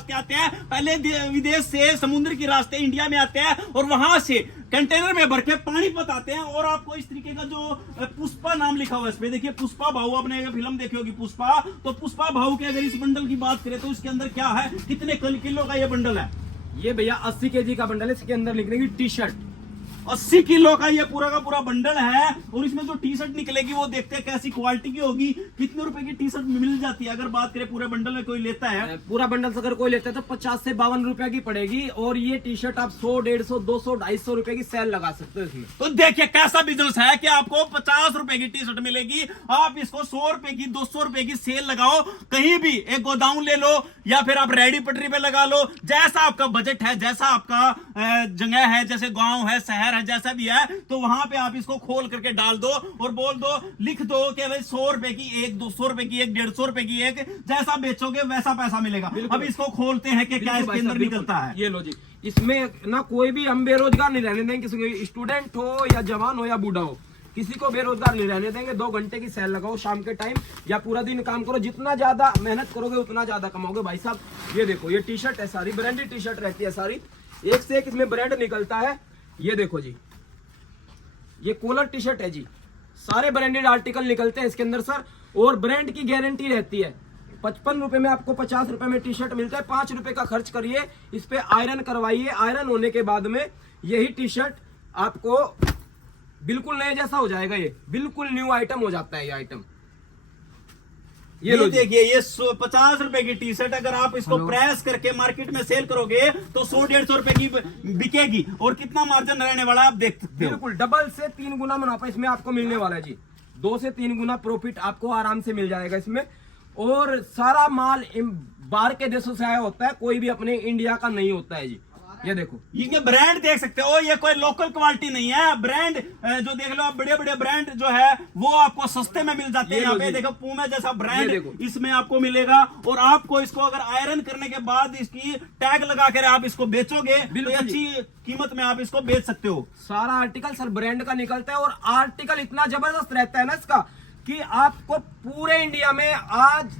रास्ते आते हैं, पहले विदेश से समुद्र के रास्ते इंडिया में आते हैं और वहां से कंटेनर में भर के पानीपत आते हैं। और आपको इस तरीके का जो पुष्पा नाम लिखा हुआ है इस पे, देखिए पुष्पा भाऊ, आपने फिल्म देखी होगी पुष्पा, तो पुष्पा भाऊ के अगर इस बंडल की बात करें तो इसके अंदर क्या है, कितने किलो का ये बंडल है? ये भैया 80 केजी का बंडल है। इसके अंदर लिखने की टी शर्ट 80 किलो का ये पूरा का पूरा बंडल है। और इसमें जो टी शर्ट निकलेगी वो देखते हैं कैसी क्वालिटी की होगी, कितने रुपए की टी शर्ट मिल जाती है। अगर बात करें पूरे बंडल में कोई लेता है, पूरा बंडल अगर कोई लेता है तो 50 से 52 रुपए की पड़ेगी। और ये टी शर्ट आप 100, 150, 200, 250 रुपए की सेल लगा सकते हो इसमें। तो देखिए कैसा बिजनेस है कि आपको 50 रुपए की टी शर्ट मिलेगी, आप इसको 100 रुपए की, 200 रुपए की सेल लगाओ, कहीं भी एक गोदाउन ले लो या फिर आप रेडी पटरी पे लगा लो, जैसा आपका बजट है, जैसा आपका जगह है, जैसे गांव है, शहर है, जैसा भी है, तो वहां पे आप इसको खोल करके डाल दो और बोल दो, लिख दो कि भाई 100 रुपए की एक, 200 रुपए की एक, 150 रुपए की एक, जैसा बेचोगे वैसा पैसा मिलेगा। अब इसको खोलते हैं कि क्या इसके अंदर निकलता है। ये लो जी, इसमें ना कोई भी हम बेरोजगार नहीं रहने देंगे, किसी को, स्टूडेंट हो या जवान हो या बूढ़ा हो, किसी को बेरोजगार नहीं रहने देंगे। 2 घंटे की सेल लगाओ शाम के टाइम या पूरा दिन काम करो, जितना ज्यादा मेहनत करोगे उतना ज्यादा कमाओगे भाई साहब। ये देखो, ये टी शर्ट है सारी ब्रांडेड टी शर्ट रहती है सारी, एक से एक इसमें ब्रांड निकलता है। ये देखो जी, ये कॉलर टी शर्ट है जी, सारे ब्रांडेड आर्टिकल निकलते हैं इसके अंदर सर। और ब्रांड की गारंटी रहती है। 55 रुपए में आपको 50 रुपए में टी शर्ट मिलता है। 5 रुपए का खर्च करिए, इस पे आयरन करवाइए, आयरन होने के बाद में यही टी शर्ट आपको बिल्कुल नए जैसा हो जाएगा। ये बिल्कुल न्यू आइटम हो जाता है ये आइटम। ये लो देखिए, ये 50 रुपए की टी शर्ट अगर आप इसको प्रेस करके मार्केट में सेल करोगे तो 100-150 रुपए की बिकेगी। और कितना मार्जिन रहने वाला है आप देख सकते हो। बिल्कुल डबल से 3 गुना मुनाफा इसमें आपको मिलने वाला है जी। 2 से 3 गुना प्रॉफिट आपको आराम से मिल जाएगा इसमें। और सारा माल बाहर के देशों से आया होता है, कोई भी अपने इंडिया का नहीं होता है जी। ये देखो, ये ब्रांड देख सकते हो, ये कोई लोकल क्वालिटी नहीं है। ब्रांड जो देख लो आप, बड़े बड़े ब्रांड जो है वो आपको सस्ते में मिल जाते हैं। यहाँ पे देखो पूमा जैसा ब्रांड इसमें आपको मिलेगा। और आपको इसको अगर आयरन करने के बाद इसकी टैग लगा कर आप इसको बेचोगे तो अच्छी कीमत में आप इसको बेच सकते हो। सारा आर्टिकल सर ब्रांड का निकलता है। और आर्टिकल इतना जबरदस्त रहता है ना इसका कि आपको पूरे इंडिया में आज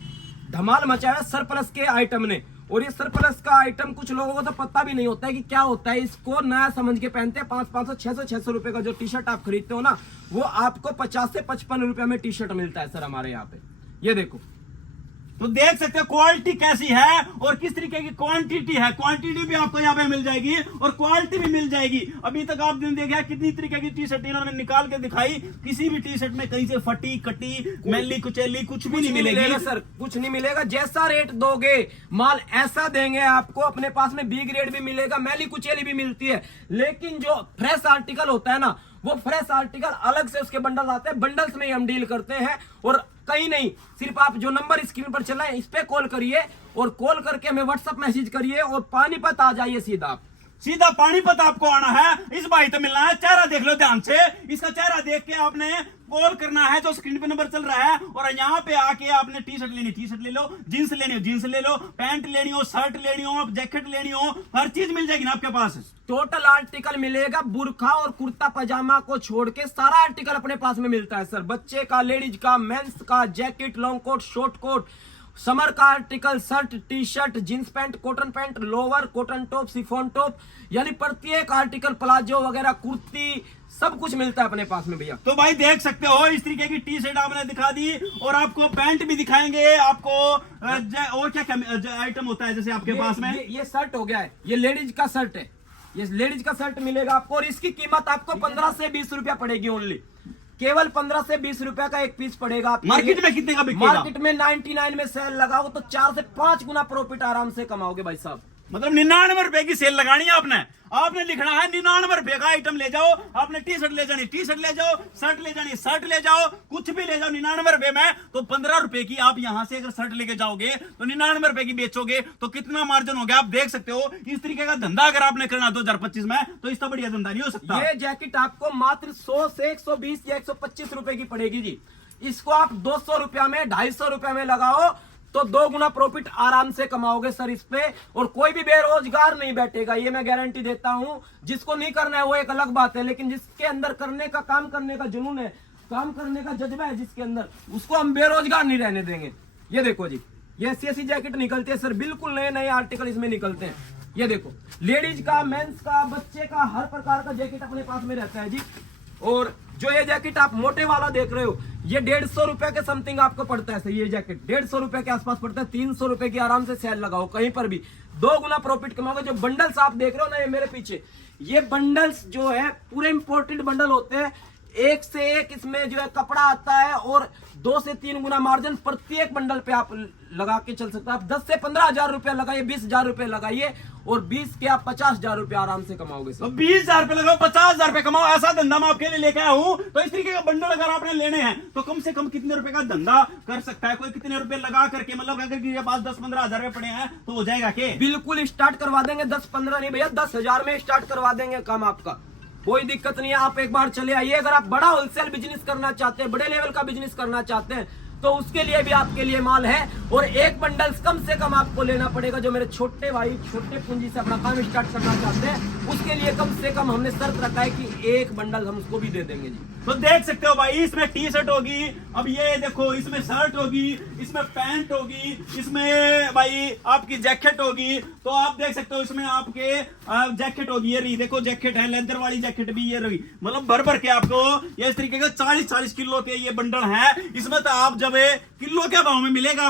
धमाल मचाया है सरप्लस के आइटम ने। और ये सरप्लस का आइटम कुछ लोगों को तो पता भी नहीं होता है कि क्या होता है। इसको नया समझ के पहनते हैं। 500, 600 रुपए का जो टी शर्ट आप खरीदते हो ना, वो आपको 50 से 55 रुपए में टी शर्ट मिलता है सर हमारे यहाँ पे। ये देखो, तो देख सकते हो क्वालिटी कैसी है और किस तरीके की क्वांटिटी है। क्वांटिटी भी आपको यहाँ पे मिल जाएगी और क्वालिटी भी मिल जाएगी। अभी तक आपने देखा कितनी तरीके की टी शर्ट इन्होंने निकाल के दिखाई। किसी भी टी शर्ट में कहीं से फटी कटी मैली कुचैली कुछ भी नहीं मिलेगा सर, कुछ नहीं मिलेगा। जैसा रेट दोगे माल ऐसा देंगे आपको। अपने पास में बी ग्रेड भी मिलेगा, मैली कुचैली भी मिलती है, लेकिन जो फ्रेश आर्टिकल होता है ना, वो फ्रेश आर्टिकल अलग से उसके बंडल आते हैं। बंडल्स में ही हम डील करते हैं। और कहीं नहीं, सिर्फ आप जो नंबर स्क्रीन पर चला है इस पे कॉल करिए और कॉल करके हमें व्हाट्सएप मैसेज करिए और पानीपत आ जाइए सीधा पानीपत आपको आना है। इस भाई तो मिलना है, चेहरा देख लो ध्यान से। इसका चेहरा देख के आपने कॉल करना है जो स्क्रीन पे नंबर चल रहा है। और यहाँ पे आके आपने टी शर्ट लेनी, टी शर्ट ले लो, जींस लेनी हो जींस ले लो, पैंट लेनी हो, शर्ट लेनी हो, जैकेट लेनी हो, हर चीज मिल जाएगी ना आपके पास। टोटल आर्टिकल मिलेगा। बुरखा और कुर्ता पजामा को छोड़ के सारा आर्टिकल अपने पास में मिलता है सर। बच्चे का, लेडीज का, मेंस का, jacket, long coat, short coat, summer का article, shirt, T shirt, jeans pant, cotton pant, lower, cotton top, chiffon top, यानी प्रत्येक आर्टिकल, प्लाजो वगैरह, कुर्ती, सब कुछ मिलता है अपने पास में भैया। तो भाई देख सकते हो इस तरीके की टी शर्ट आपने दिखा दी और आपको पैंट भी दिखाएंगे। आपको और क्या क्या आइटम होता है जैसे आपके पास में? ये शर्ट हो गया है, ये लेडीज का शर्ट है। ये लेडीज का शर्ट मिलेगा आपको और इसकी कीमत आपको 15 से 20 रुपया पड़ेगी ओनली। केवल 15 से 20 रुपए का एक पीस पड़ेगा। मार्केट में कितने का बिकेगा? मार्केट में 99 में सेल लगाओ तो 4 से 5 गुना प्रॉफिट आराम से कमाओगे भाई साहब। मतलब 99 रुपए की सेल लगानी है आपने लिखना है 99 रुपए का आइटम ले जाओ। आपने टी शर्ट ले जानी टी शर्ट ले जाओ, शर्ट ले जानी शर्ट ले जाओ, कुछ भी ले जाओ 99 रुपए में। तो 15 रुपए की आप यहां से अगर शर्ट लेके जाओगे तो 99 रुपए की बेचोगे तो कितना मार्जिन हो गया आप देख सकते हो। इस तरीके का धंधा अगर आपने करना 2025 में तो इसका बढ़िया धंधा नहीं हो सकता। ये जैकेट आपको मात्र 100 से 120 या 125 रुपए की पड़ेगी जी। इसको आप 200 रुपया में, 250 रुपया में लगाओ तो 2 गुना प्रॉफिट आराम से कमाओगे सर इस पे। और कोई भी बेरोजगार नहीं बैठेगा, ये मैं गारंटी देता हूं। जिसको नहीं करना है वो एक अलग बात है, लेकिन जिसके अंदर करने का, काम करने का जुनून है, काम करने का जज्बा है जिसके अंदर, उसको हम बेरोजगार नहीं रहने देंगे। ये देखो जी, ये ऐसी जैकेट निकलती है सर, बिल्कुल नए नए आर्टिकल इसमें निकलते हैं। ये देखो, लेडीज का, मेंस का, बच्चे का, हर प्रकार का जैकेट अपने पास में रहता है जी। और जो ये जैकेट आप मोटे वाला देख रहे हो, ये 150 रुपए के समथिंग आपको पड़ता है सर। ये जैकेट 150 रुपए के आसपास पड़ता है। 300 रुपए की आराम से सेल लगाओ कहीं पर भी, 2 गुना प्रॉफिट कमाओगे। जो बंडल्स आप देख रहे हो ना, ये मेरे पीछे, ये बंडल्स जो है पूरे इंपोर्टेड बंडल होते हैं। एक से एक इसमें जो है कपड़ा आता है और 2 से 3 गुना मार्जिन प्रत्येक बंडल पे आप लगा के चल सकते हैं। आप 10 से 15 हजार रुपया लगाइए, 20 हजार रुपये लगाइए, और 20 के आप 50 हजार रुपये आराम से कमाओगे सर। तो 20 हजार रुपए लगाओ, 50 हजार रुपए कमाओ, ऐसा धंधा मैं आपके लिए लेके आया हूं। तो इस तरीके का बंडल अगर आपने लेने हैं तो कम से कम कितने रुपए का धंधा कर सकता है कोई? कितने रुपए लगा करके, मतलब अगर किसी के पास 10-15 हजार रुपए पड़े हैं तो हो जाएगा के? बिल्कुल स्टार्ट करवा देंगे। 10-15 नहीं भैया, 10 हजार में स्टार्ट करवा देंगे काम आपका, कोई दिक्कत नहीं है। आप एक बार चले आइए। अगर आप बड़ा होलसेल बिजनेस करना चाहते हैं, बड़े लेवल का बिजनेस करना चाहते हैं, तो उसके लिए भी आपके लिए माल है। और एक बंडल कम से कम आपको लेना पड़ेगा। जो मेरे छोटे भाई छोटे पूंजी से अपना काम स्टार्ट करना चाहते हैं, उसके लिए कम से कम हमने शर्त रखा है कि एक बंडल हम उसको भी दे देंगे जी। तो देख सकते हो भाई, इसमें टी शर्ट होगी, अब ये देखो इसमें शर्ट होगी, इसमें पैंट होगी, इसमें भाई आपकी जैकेट होगी। तो आप देख सकते हो इसमें आपके जैकेट होगी, ये रही देखो जैकेट है, लेदर वाली जैकेट भी ये रही, मतलब भर भर के आपको ये इस तरीके का 40-40 किलो के ये बंडल है। इसमें तो आप जब किलो के भाव में मिलेगा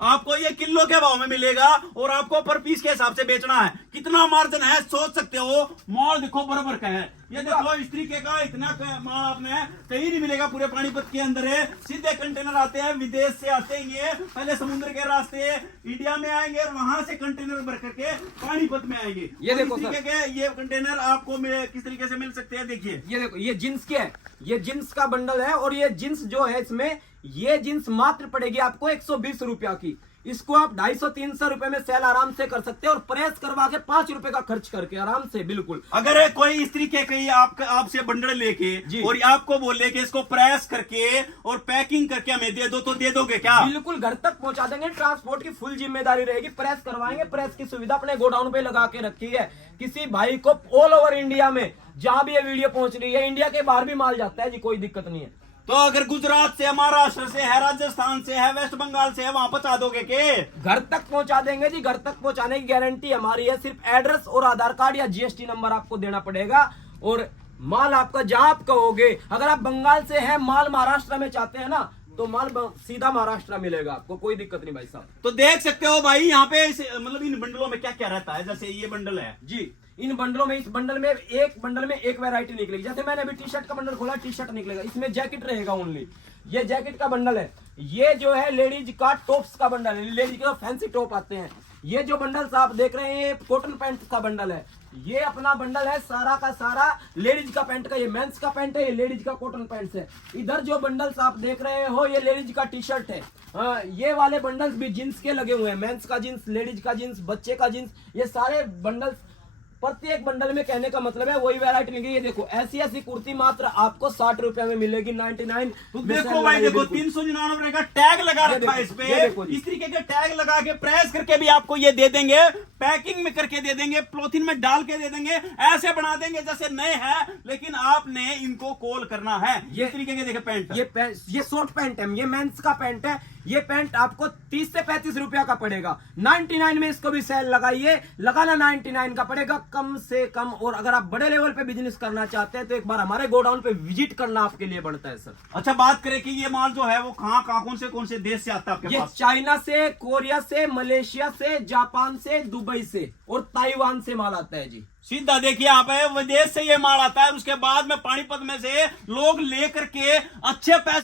आपको ये किलो के भाव में मिलेगा, और आपको पर पीस के हिसाब से बेचना है। कितना मार्जिन है सोच सकते हो। माल देखो बराबर का है, ये देखो इस तरीके का इतना माल आपने कहीं नहीं मिलेगा पूरे पानीपत के अंदर है। सीधे कंटेनर आते हैं, विदेश से आते हैं, ये पहले समुद्र के रास्ते इंडिया में आएंगे और वहां से कंटेनर भर करके पानीपत में आएंगे। ये देखो इस तरीके के ये कंटेनर आपको किस तरीके से मिल सकते हैं, देखिए ये देखो, ये जींस के है, ये जींस का बंडल है। और ये जींस जो है, इसमें ये जींस मात्र पड़ेगी आपको 120 रुपया की। इसको आप 250-300 रुपए में सेल आराम से कर सकते हैं, और प्रेस करवा के 5 रुपए का खर्च करके आराम से। बिल्कुल, अगर कोई इस तरीके का आपसे बंडल लेके और आपको बोले कि इसको प्रेस करके और पैकिंग करके हमें दे दो, तो दे दोगे क्या? बिल्कुल, घर तक पहुंचा देंगे। ट्रांसपोर्ट की फुल जिम्मेदारी रहेगी। प्रेस करवाएंगे, प्रेस की सुविधा अपने गोडाउन पे लगा के रखी है। किसी भाई को ऑल ओवर इंडिया में जहां भी ये वीडियो पहुंच रही है, इंडिया के बाहर भी माल जाता है जी, कोई दिक्कत नहीं है। तो अगर गुजरात से, महाराष्ट्र से है, राजस्थान से है, वेस्ट बंगाल से है, वहां पहुंचा दोगे के? घर तक पहुंचा देंगे जी, घर तक पहुंचाने की गारंटी हमारी है। सिर्फ एड्रेस और आधार कार्ड या जीएसटी नंबर आपको देना पड़ेगा, और माल आपका जहां आप कहोगे। अगर आप बंगाल से हैं, माल महाराष्ट्र में चाहते हैं ना, तो माल सीधा महाराष्ट्र मिलेगा आपको, कोई दिक्कत नहीं भाई साहब। तो देख सकते हो भाई यहाँ पे मतलब इन बंडलों में क्या क्या रहता है। जैसे ये बंडल है जी, इन बंडलों में, इस बंडल में एक वैरायटी निकलेगी। जैसे मैंने अभी टी शर्ट का बंडल खोला, टी शर्ट निकलेगा। इसमें जैकेट रहेगा ओनली। ये जैकेट का बंडल है। ये जो है लेडीज का टॉप्स का बंडल है, लेडीज के फैंसी टॉप आते हैं। ये जो बंडल्स आप देख रहे हैं, ये कॉटन पैंट का बंडल है। ये अपना बंडल है सारा का सारा लेडीज का पैंट का। ये मेंस का पैंट है, ये लेडीज का कॉटन पैंट है। इधर जो बंडल्स आप देख रहे हो, ये लेडीज का टी शर्ट है। ये वाले बंडल्स भी जींस के लगे हुए हैं। मेंस का जींस, लेडीज का जींस, बच्चे का जींस, ये सारे बंडल्स प्रत्येक बंडल में, कहने का मतलब है वही वैरायटी मिलेगी। ये देखो, ऐसी कुर्ती मात्र आपको 60 रुपए में मिलेगी, 99। तो देखो भाई, देखो 399 का टैग लगा रखा है इस पे। इस तरीके के टैग लगा के प्रेस करके भी आपको ये दे देंगे, पैकिंग में करके दे देंगे, पॉलिथीन में डाल के दे देंगे, ऐसे बना देंगे जैसे नए हैं। लेकिन आपने इनको कॉल करना है। ये तरीके के देखे पैंट, ये शॉर्ट पैंट है, ये मेंस का पैंट है। ये पैंट आपको 30 से 35 रुपया का पड़ेगा। 99 में इसको भी सेल लगाइए, लगाना 99 का पड़ेगा कम से कम। और अगर आप बड़े लेवल पे बिजनेस करना चाहते हैं, तो एक बार हमारे गोडाउन पे विजिट करना आपके लिए पड़ता है सर। अच्छा, बात करें कि ये माल जो है वो कहाँ कौन से देश से आता है आपके ये पास? चाइना से, कोरिया से, मलेशिया से, जापान से, दुबई से और ताइवान से माल आता है जी। सीधा देखिए आप, विदेश से ये माल आता है। उसके बाद में पानीपत में से लोग लेकर के अच्छे पैसे